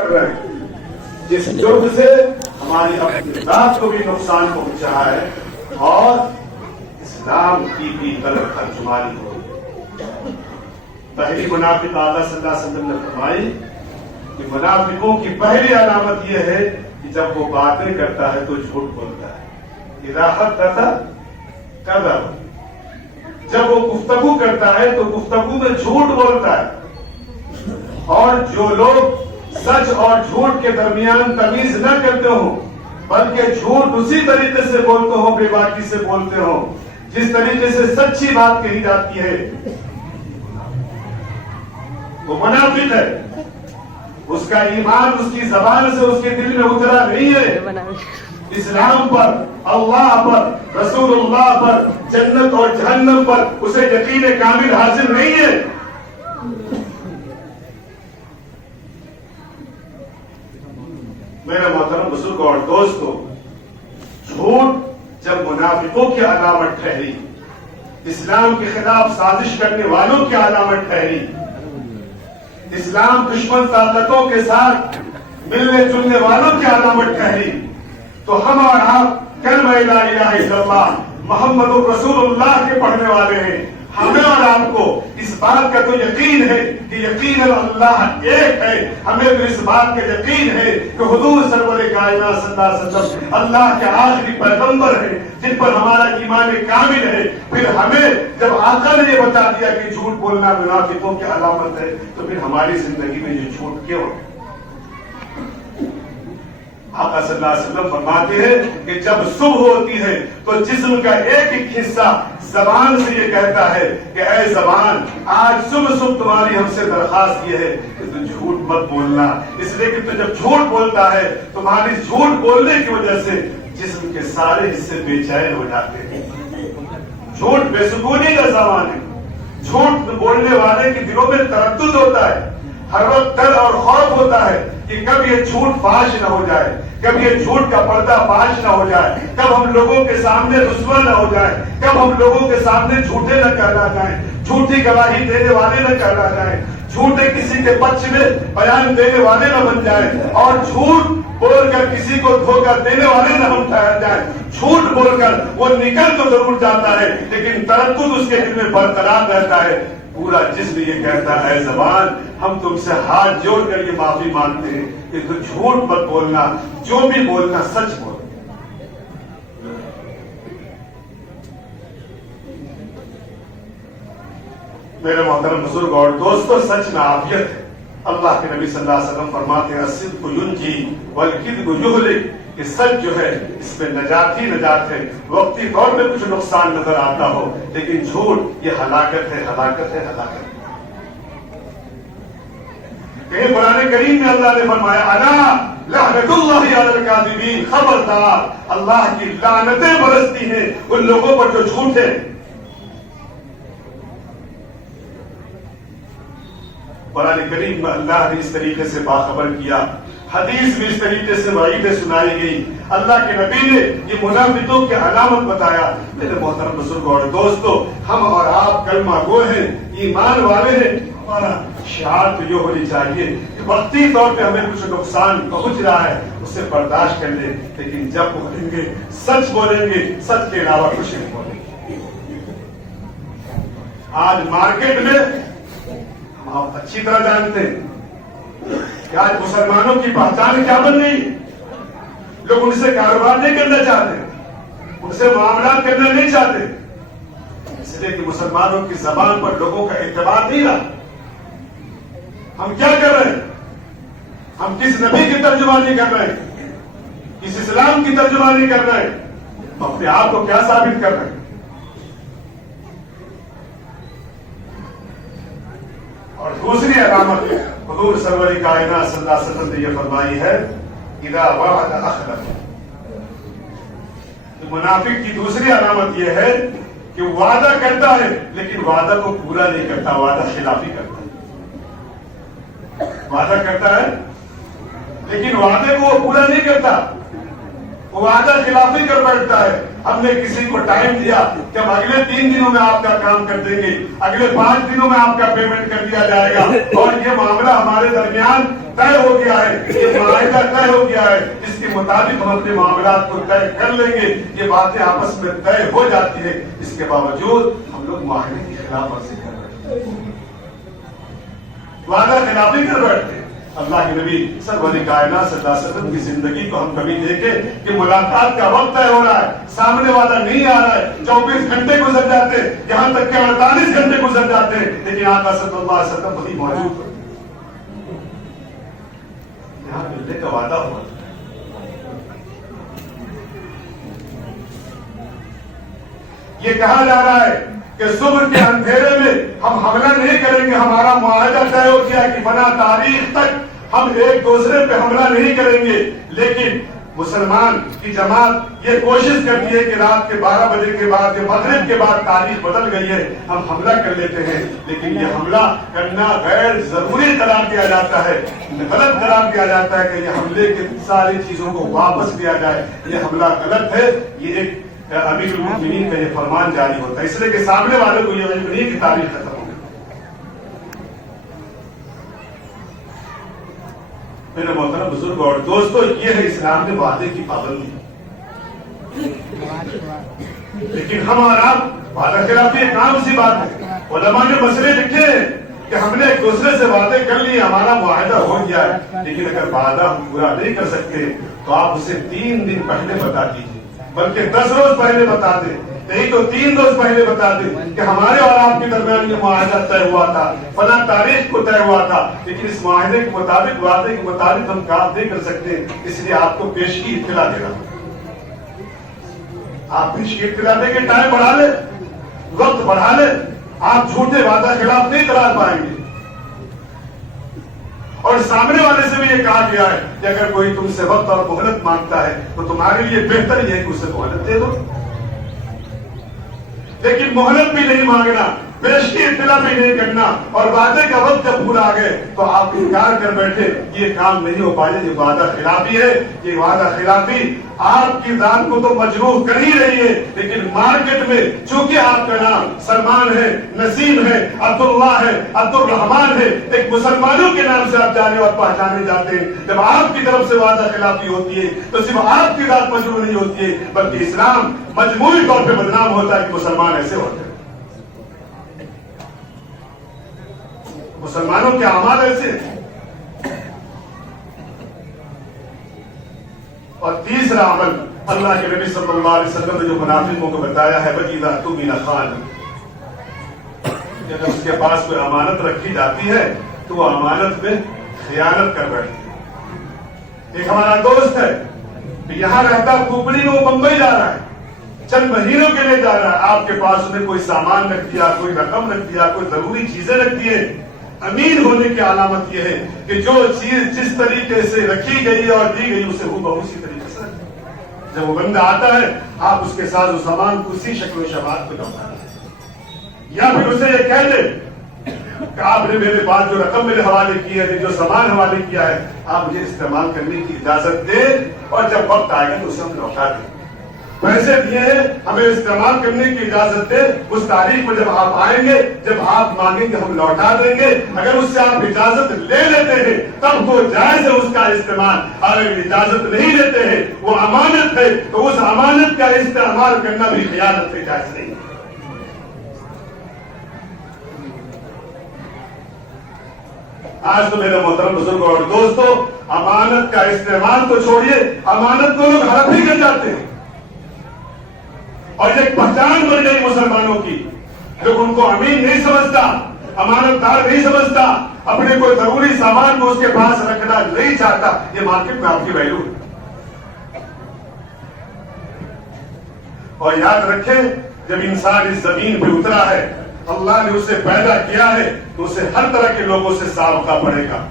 کر رہے ہیں جس جرم سے ہماری اپنی ذات کو بھی نقصان پہنچا ہے اور اسلام کی بھی غلط ترجمانی ہو. پہلی منافق اعلیٰ صلی اللہ علیہ وسلم نے فرمائی کہ منافقوں کی پہلی علامت یہ ہے کہ جب وہ باتیں کرتا ہے تو جھوٹ بولتا ہے. اذا حدث کذب، جب وہ گفتگو کرتا ہے تو گفتگو میں جھوٹ بولتا ہے. اور جو لوگ سچ اور جھوٹ کے درمیان تمیز نہ کرتے ہوں بلکہ جھوٹ اسی طریقے سے بولتے ہوں، بے باکی سے بولتے ہوں جس طریقے سے سچی بات کہی جاتی ہے، وہ منافق ہے. اس کا ایمان اس کی زبان سے اس کے دل میں اترا نہیں ہے. اسلام پر، اللہ پر، رسول اللہ پر، جنت اور جہنم پر اسے یقین کامل حاصل نہیں ہے. میرے محترم بزرگ اور دوستو، جھوٹ جب منافقوں کی علامت ٹھہری، اسلام کے خلاف سازش کرنے والوں کی علامت ٹھہری، اسلام دشمن طاقتوں کے ساتھ ملنے جلنے والوں کی علامت ٹھہری، تو ہم اور آپ کلمہ لا الہ الا اللہ محمد رسول اللہ کے پڑھنے والے ہیں. ہمیں اور آپ کو اس بات کا تو یقین ہے کہ یقیناً اللہ ایک ہے. ہمیں تو اس بات کا یقین ہے کہ حضور سرور کائنات صلی اللہ علیہ وسلم اللہ کے آخری پیغمبر ہیں جن پر ہمارا ایمان کامل ہے. پھر ہمیں جب آقا نے یہ بتا دیا کہ جھوٹ بولنا منافقوں کی علامت ہے تو پھر ہماری زندگی میں یہ جھوٹ کیوں ہے؟ آقا صلی اللہ علیہ وسلم فرماتے ہیں کہ جب صبح ہوتی ہے تو جسم کا ایک ایک حصہ زبان سے یہ کہتا ہے کہ اے زبان، آج صبح تمہاری ہم سے درخواست یہ ہے کہ تو جھوٹ مت بولنا. اس لیے کہ تو جب جھوٹ بولتا ہے تمہاری جھوٹ بولنے کی وجہ سے جسم کے سارے حصے بے چین ہو جاتے ہیں. جھوٹ بے سکونی کا زبان ہے. جھوٹ بولنے والے کے دلوں میں تردد ہوتا ہے، ہر وقت ڈر اور خوف ہوتا ہے کہ کب یہ جھوٹ فاش نہ ہو جائے، کب یہ جھوٹ کا پردہ فاش نہ ہو جائے، کب ہم لوگوں کے سامنے رسوا نہ ہو جائے، کب ہم لوگوں کے سامنے جھوٹے نہ کہلا جائیں، جھوٹی گواہی دینے والے نہ کہلا جائیں، جھوٹے کسی کے پچھ میں بیان دینے والے نہ بن جائیں، اور جھوٹ بول کر کسی کو دھوکہ دینے والے نہ ہم ٹھہر جائیں. جھوٹ بول کر وہ نکل تو ضرور جاتا ہے لیکن تردد اس کے دل میں برقرار رہتا ہے. پورا جسم یہ کہتا ہے اے زبان، ہم تم سے ہاتھ جوڑ کر یہ معافی مانگتے ہیں کہ تو جھوٹ مت بولنا، جو بھی بولنا سچ بول. میرے محترم بزرگ اور دوستو، سچ میں عافیت ہے. اللہ کے نبی صلی اللہ علیہ وسلم فرماتے ہیں الصدق ینجی والکذب یہلک، کہ سچ جو ہے اس میں نجات ہی نجات ہے. وقتی طور پہ کچھ نقصان نظر آتا ہو لیکن جھوٹ یہ ہلاکت ہے، ہلاکت ہے، ہلاکت ہے. کہیں قرآن کریم میں اللہ نے فرمایا الا لعنت اللہ علی الکاذبین، خبردار اللہ کی لعنتیں برستی ہیں ان لوگوں پر جو جھوٹے. قرآن کریم میں اللہ نے اس طریقے سے باخبر کیا، حدیث بھی اس طریقے سے وعیدیں سنائی گئی. اللہ کے نبی نے یہ منافقوں کی علامت بتایا. میرے محترم بزرگ اور دوستو، ہم اور آپ کلمہ گو ہیں، ایمان والے ہیں. ہمارا شعار تو یہ ہونی چاہیے کہ وقتی طور پہ ہمیں کچھ نقصان پہنچ رہا ہے اسے برداشت کر لیں، لیکن جب بولیں گے سچ بولیں گے، سچ کے علاوہ کچھ نہیں بولیں گے. آج مارکیٹ میں آپ اچھی طرح جانتے ہیں کہ آج مسلمانوں کی پہچان کیا بن گئی. لوگ ان سے کاروبار نہیں کرنا چاہتے، ان سے معاملات کرنا نہیں چاہتے، اس لیے کہ مسلمانوں کی زبان پر لوگوں کا اعتماد نہیں رہا. ہم کیا کر رہے ہیں؟ ہم کس نبی کی ترجمانی کر رہے ہیں؟ کس اسلام کی ترجمانی کر رہے ہیں؟ اپنے آپ کو کیا ثابت کر رہے ہیں؟ اور دوسری علامت حضور سرور کائنات صلی اللہ علیہ وسلم نے یہ فرمائی ہے اذا وعد اخلف. منافق کی دوسری علامت یہ ہے کہ وعدہ کرتا ہے لیکن وعدہ کو پورا نہیں کرتا، وعدہ خلافی کرتا ہے. وعدہ کرتا ہے لیکن وعدے کو وہ پورا نہیں کرتا، وہ وعدہ خلافی کر بیٹھتا ہے. ہم نے کسی کو ٹائم دیا کہ ہم اگلے 3 دنوں میں آپ کا کام کر دیں گے، اگلے 5 دنوں میں آپ کا پیمنٹ کر دیا جائے گا، اور یہ معاملہ ہمارے درمیان طے ہو گیا ہے، یہ معاہدہ طے ہو گیا ہے، اس کے مطابق ہم اپنے معاملات کو طے کر لیں گے، یہ باتیں آپس میں طے ہو جاتی ہے، اس کے باوجود ہم لوگ معاہدے کی خلاف ورزی کر رہے ہیں، وعدہ خلافی کر بیٹھتے ہیں۔ اللہ کے نبی سرور کائنات صلی اللہ علیہ وسلم کی زندگی کو ہم کبھی دیکھیں کہ ملاقات کا وقت طے ہو رہا ہے، سامنے والا نہیں آ رہا ہے، 24 گھنٹے گزر جاتے، یہاں تک کہ 48 گھنٹے گزر جاتے ہیں، لیکن آقا صلی اللہ علیہ وسلم وہی موجود ہوتے، یہاں ملنے کا وعدہ ہوا۔ یہ کہا جا رہا ہے کہ صبح کے اندھیرے میں ہم حملہ نہیں کریں گے، ہمارا معاہدہ طے ہو گیا کہ فلاں تاریخ تک ہم ایک دوسرے پہ حملہ نہیں کریں گے، لیکن مسلمان کی جماعت یہ کوشش کرتی ہے کہ رات کے 12 بجے کے بعد یا مغرب کے بعد تاریخ بدل گئی ہے، ہم حملہ کر لیتے ہیں، لیکن یہ حملہ کرنا غیر ضروری قرار دیا جاتا ہے، غلط قرار دیا جاتا ہے کہ یہ حملے کی ساری چیزوں کو واپس لیا جائے، یہ حملہ غلط ہے، یہ ایک امیر المؤمنین کا یہ فرمان جاری ہوتا ہے، اس لیے کہ سامنے والے کو یہ علم نہیں کہ تاریخ ختم ہو گئی۔ میرے محترم بزرگ اور دوستو، یہ ہے اسلام کے وعدے کی پابندی، لیکن ہم اور آپ وعدہ خلافی ایک عام سی بات ہے۔ علماء نے مسئلے لکھے ہیں کہ ہم نے ایک دوسرے سے وعدے کر لیے، ہمارا معاہدہ ہو گیا ہے، لیکن اگر وعدہ ہم پورا نہیں کر سکتے تو آپ اسے 3 دن پہلے بتا دیجیے، بلکہ 10 روز پہلے بتا دیں، نہیں تو 3 روز پہلے بتا دیں کہ ہمارے اور آپ کے درمیان یہ معاہدہ طے ہوا تھا، فلاں تاریخ کو طے ہوا تھا، لیکن اس معاہدے کے مطابق، وعدے کے مطابق ہم کام نہیں کر سکتے، اس لیے آپ کو پیشگی اطلاع دینا، آپ پیشگی اطلاع دیں کہ ٹائم بڑھا لیں، وقت بڑھا لیں، آپ جھوٹے وعدہ خلاف نہیں قرار پائیں گے۔ اور سامنے والے سے بھی یہ کہا گیا ہے کہ اگر کوئی تم سے وقت اور مہلت مانگتا ہے تو تمہارے لیے بہتر یہ ہے کہ اسے مہلت دے دو، لیکن مہلت بھی نہیں مانگنا، پیشگی اطلاع بھی نہیں کرنا، اور وعدے کا وقت جب پورا آ گئے تو آپ انکار کر بیٹھے، یہ کام نہیں ہو پائے، یہ وعدہ خلافی ہے۔ یہ وعدہ خلافی آپ کی ذات کو تو مجروح کر ہی رہی ہے، لیکن مارکیٹ میں چونکہ آپ کا نام سلمان ہے، نسیم ہے، عبداللہ ہے، عبد الرحمان ہے، ایک مسلمانوں کے نام سے آپ جانے اور پہچانے جاتے ہیں، جب آپ کی طرف سے وعدہ خلافی ہوتی ہے تو صرف آپ کی ذات مجروح نہیں ہوتی ہے، بلکہ اسلام مجموعی طور پہ بدنام ہوتا ہے کہ مسلمان ایسے ہوتے ہیں، مسلمانوں کے اعمال ایسے ہیں۔ اور تیسرا عمل اللہ کے نبی صلی اللہ علیہ وسلم نے جو منافقوں کو بتایا ہے، وَإِذَا اؤْتُمِنَ خَانَ، جب اس کے پاس کوئی امانت رکھی جاتی ہے تو وہ امانت میں خیانت کر بیٹھتی ہے۔ ایک ہمارا دوست ہے، یہاں رہتا کھوپڑی میں، وہ بمبئی جا رہا ہے، چند مہینوں کے لیے جا رہا ہے، آپ کے پاس انہیں کوئی سامان رکھ دیا، کوئی رقم رکھ دیا، کوئی ضروری چیزیں رکھ دیے۔ امین ہونے کی علامت یہ ہے کہ جو چیز جس طریقے سے رکھی گئی اور دی گئی اسے وہ اسی طریقے سے رکھیں۔ جب وہ بندہ آتا ہے آپ اس کے ساتھ اس سامان کو اسی شکل و شمال کو لوٹا دیں، یا پھر اسے یہ کہہ دیں کہ آپ نے میرے پاس جو رقم میرے حوالے کی ہے، جو سامان حوالے کیا ہے، آپ مجھے استعمال کرنے کی اجازت دیں، اور جب وقت آئے گا تو اسے ہم لوٹا دیں۔ پیسے دیے ہیں، ہمیں استعمال کرنے کی اجازت دیں، اس تاریخ میں جب آپ آئیں گے، جب آپ مانگیں گے ہم لوٹا دیں گے۔ اگر اس سے آپ اجازت لے لیتے ہیں تب تو جائز ہے اس کا استعمال، اگر اجازت نہیں لیتے ہیں، وہ امانت ہے تو اس امانت کا استعمال کرنا بھی خیانت سے جائز نہیں ہے۔ آج تو میرے محترم بزرگ اور دوستو، امانت کا استعمال تو چھوڑیے، امانت کو لوگ ہڑپ ہی کر جاتے ہیں، اور ایک پہچان بن گئی مسلمانوں کی، جو ان کو امین نہیں سمجھتا، امانت دار نہیں سمجھتا، اپنے کوئی ضروری سامان کو اس کے پاس رکھنا نہیں چاہتا، یہ مارکیٹ میں آپ کی ویلو ہے۔ اور یاد رکھیں، جب انسان اس زمین پہ اترا ہے، اللہ نے اسے پیدا کیا ہے تو اسے ہر طرح کے لوگوں سے سابقہ پڑے گا،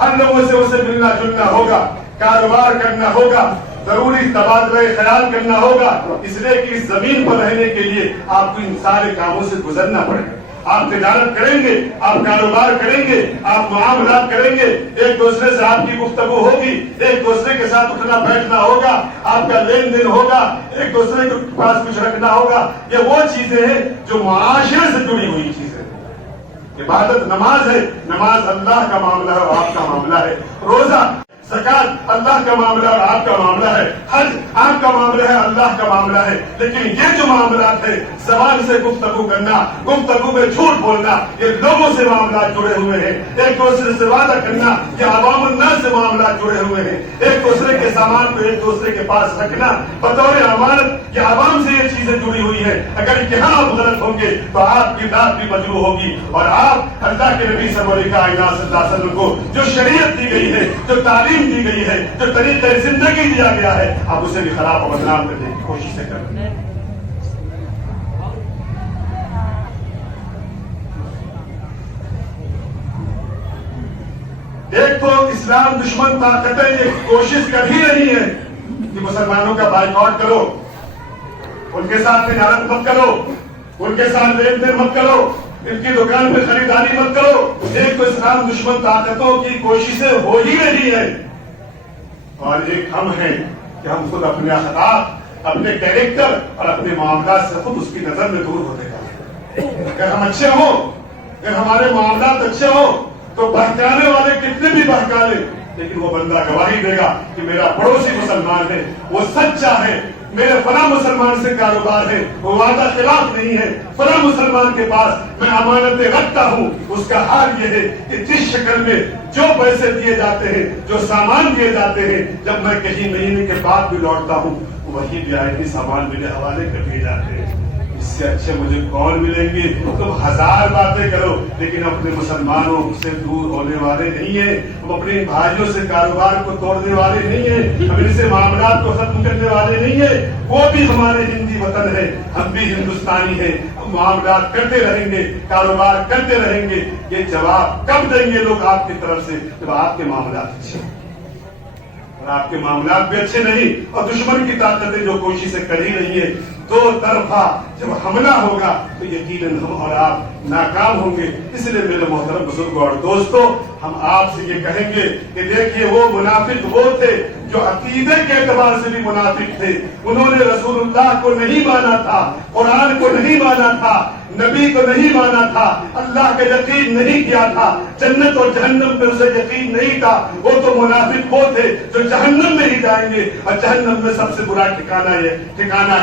ہر لوگوں سے اسے ملنا جلنا ہوگا، کاروبار کرنا ہوگا، ضروری تبادلہ خیال کرنا ہوگا، اس لیے کہ اس زمین پر رہنے کے لیے آپ کو ان سارے کاموں سے گزرنا پڑے گا۔ آپ تجارت کریں گے، آپ کاروبار کریں گے، آپ معاملات کریں گے، ایک دوسرے سے آپ کی گفتگو ہوگی، ایک دوسرے کے ساتھ اٹھنا بیٹھنا ہوگا، آپ کا لین دین ہوگا، ایک دوسرے کے پاس کچھ رکھنا ہوگا۔ یہ وہ چیزیں ہیں جو معاشرے سے جڑی ہوئی چیزیں ہیں۔ عبادت نماز ہے، نماز اللہ کا معاملہ ہے اور آپ کا معاملہ ہے، روزہ زکات اللہ کا معاملہ اور آپ کا معاملہ ہے، حج آپ کا معاملہ ہے، اللہ کا معاملہ ہے، لیکن یہ جو معاملات ہے زبان سے گفتگو کرنا، گفتگو میں جھوٹ بولنا، یہ لوگوں سے معاملات جڑے ہوئے ہیں، ایک دوسرے سے وعدہ کرنا، یہ عوام الناس سے معاملات جڑے ہوئے ہیں، ایک دوسرے کے سامان کو ایک دوسرے کے پاس رکھنا بطور امانت، یہ عوام سے یہ چیزیں جڑی ہوئی ہیں۔ اگر یہاں آپ غلط ہوں گے تو آپ کی ذات بھی مجروح ہوگی، اور آپ اللہ کے نبی صلی اللہ علیہ وسلم کو جو شریعت دی گئی ہے، جو تعلیم دی گئی ہے، جو طریقہ زندگی دیا گیا ہے، آپ اسے بھی خراب اور بدنام کرنے کی کوشش سے کریں۔ ایک تو اسلام دشمن طاقتیں یہ کوشش کر ہی رہی ہے کہ مسلمانوں کا بائیکاٹ کرو، ان کے ساتھ تجارت مت کرو، ان کے ساتھ لین دین مت کرو، ان کی دکان میں خریداری مت کرو۔ ایک تو اسلام دشمن طاقتوں کی کوششیں ہو ہی رہی ہیں، اور ایک ہم ہیں کہ ہم خود اپنے اخلاق، اپنے کیریکٹر اور اپنے معاملات سے خود اس کی نظر میں دور ہوتے ہیں۔ اگر ہم اچھے ہوں، اگر ہمارے معاملات اچھے ہوں تو بہکانے والے کتنے بھی بہکا لیں، لیکن وہ بندہ گواہی دے گا کہ میرا پڑوسی مسلمان ہے، وہ سچا ہے، میرے فلاں مسلمان سے کاروبار ہے، وہ وعدہ خلاف نہیں ہے، فلاں مسلمان کے پاس میں امانتیں رکھتا ہوں۔ اس کا حال یہ ہے کہ جس شکل میں جو پیسے دیے جاتے ہیں، جو سامان دیے جاتے ہیں، جب میں کہیں مہینے کے بعد بھی لوٹتا ہوں وہی بیاہی سامان میرے حوالے کر دیے جاتے ہیں۔ اس سے اچھے مجھے کون ملیں گے؟ تم ہزار باتیں کرو لیکن اپنے مسلمانوں سے دور ہونے والے نہیں ہیں، ہم اپنے بھائیوں سے کاروبار کو توڑنے والے نہیں ہیں، ہم ان سے معاملات کو ختم کرنے والے نہیں ہیں۔ وہ بھی ہمارے ہندی وطن ہے، ہم بھی ہندوستانی ہیں، ہم معاملات کرتے رہیں گے، کاروبار کرتے رہیں گے۔ یہ جواب کب دیں گے لوگ آپ کی طرف سے؟ جب آپ کے معاملات اچھے ہیں، اور آپ کے معاملات بھی اچھے نہیں، اور دشمن کی طاقتیں جو کوششیں کر ہی رہی ہیں، دو طرفہ جب حملہ ہوگا تو یقیناً ہم اور آپ ناکام ہوں گے۔ اس لیے میرے محترم بزرگوں اور دوستوں، ہم آپ سے یہ کہیں گے کہ دیکھیے وہ منافق وہ تھے جو عقیدے کے اعتبار سے بھی منافق تھے، انہوں نے رسول اللہ کو نہیں مانا تھا، قرآن کو نہیں مانا تھا، نبی کو نہیں مانا تھا، اللہ کا یقین نہیں کیا تھا، جنت اور جہنم پہ اسے یقین نہیں تھا۔ وہ تو منافق وہ تھے جو جہنم میں ہی جائیں گے، اور جہنم میں سب سے برا ٹھکانہ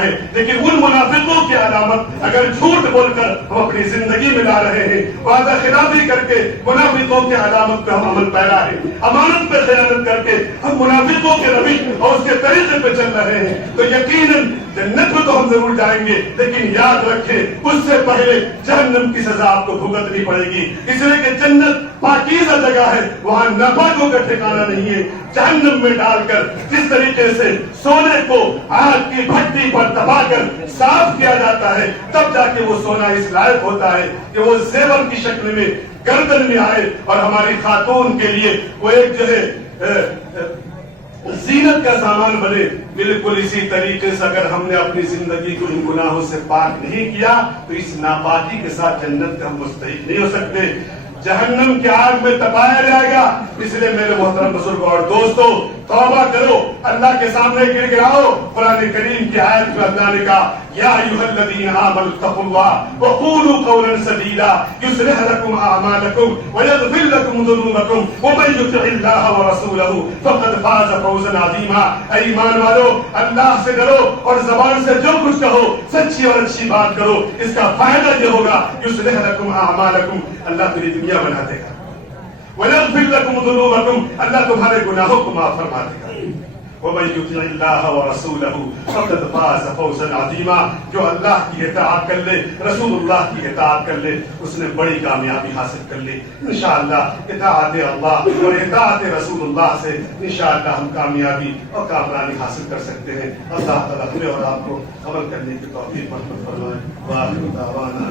ہے۔ لیکن ان منافقوں کی علامت اگر جھوٹ بول کر ہم اپنی زندگی میں لا رہے ہیں، وعدہ خلافی کر کے منافقوں کی علامت پہ ہم عمل پیرا ہے، امانت پہ خیانت کر کے ہم منافقوں کے روش اور اس کے طریقے پہ چل رہے ہیں، تو یقیناً جنت میں تو ہم ضرور جائیں گے، لیکن یاد رکھیں اس سے پہلے جہنم کی سزا آپ کو بھگتنی پڑے گی۔ اس لیے کہ جنت پاکیزہ جگہ ہے، وہاں ناپاکوں کا ٹھکانہ نہیں ہے۔ جہنم میں ڈال کر جس طریقے سے سونے کو آگ کی بھٹی پر دبا کر صاف کیا جاتا ہے، تب جا کے وہ سونا اس لائق ہوتا ہے کہ وہ زیور کی شکل میں گردن میں آئے، اور ہماری خاتون کے لیے وہ ایک جو ہے زینت کا سامان بنے۔ بالکل اسی طریقے سے اگر ہم نے اپنی زندگی کو ان گناہوں سے پاک نہیں کیا تو اس ناپاکی کے ساتھ جنت کا ہم مستحق نہیں ہو سکتے، جہنم کی آگ میں تپایا جائے گا۔ اس لیے میرے محترم بزرگوں اور دوستوں، توبہ کرو، اللہ کے سامنے گر گراؤ۔ قرآن کریم کی آیت میں اللہ نے کہا یا ایھا الذین آمنوا اتقوا اللہ وقولوا قولا سدیدا یصلح لکم اعمالکم ویغفر لکم ذنوبکم ومن یطع اللہ ورسولہ فقد فاز فوزا عظیما۔ اے ایمان والو، اللہ سے ڈرو اور زبان سے جو کچھ کہو سچی اور اچھی بات کرو، اس کا فائدہ یہ ہوگا یصلح لکم اعمالکم، اللہ تیری دنیا بنا دے گا، وَيَغْفِرْ لَكُمْ ذُنُوبَكُمْ، اللہ تمہارے گناہوں کو معاف فرما دے گا۔ وَمَن يُطِعِ اللَّهَ وَرَسُولَهُ فَقَدْ فَازَ فَوْزًا عَظِيمًا، جو اللہ کی اطاعت کر لے، رسول اللہ کی اطاعت کر لے، اس نے بڑی کامیابی حاصل کر لی۔ انشاءاللہ اطاعت اللہ اور اطاعت رسول اللہ سے انشاءاللہ ہم کامیابی اور کامرانی حاصل کر سکتے ہیں۔ اللہ تعالیٰ ہمیں اور آپ کو عمل کرنے کی توفیق فرمائے۔ وآخر دعوانا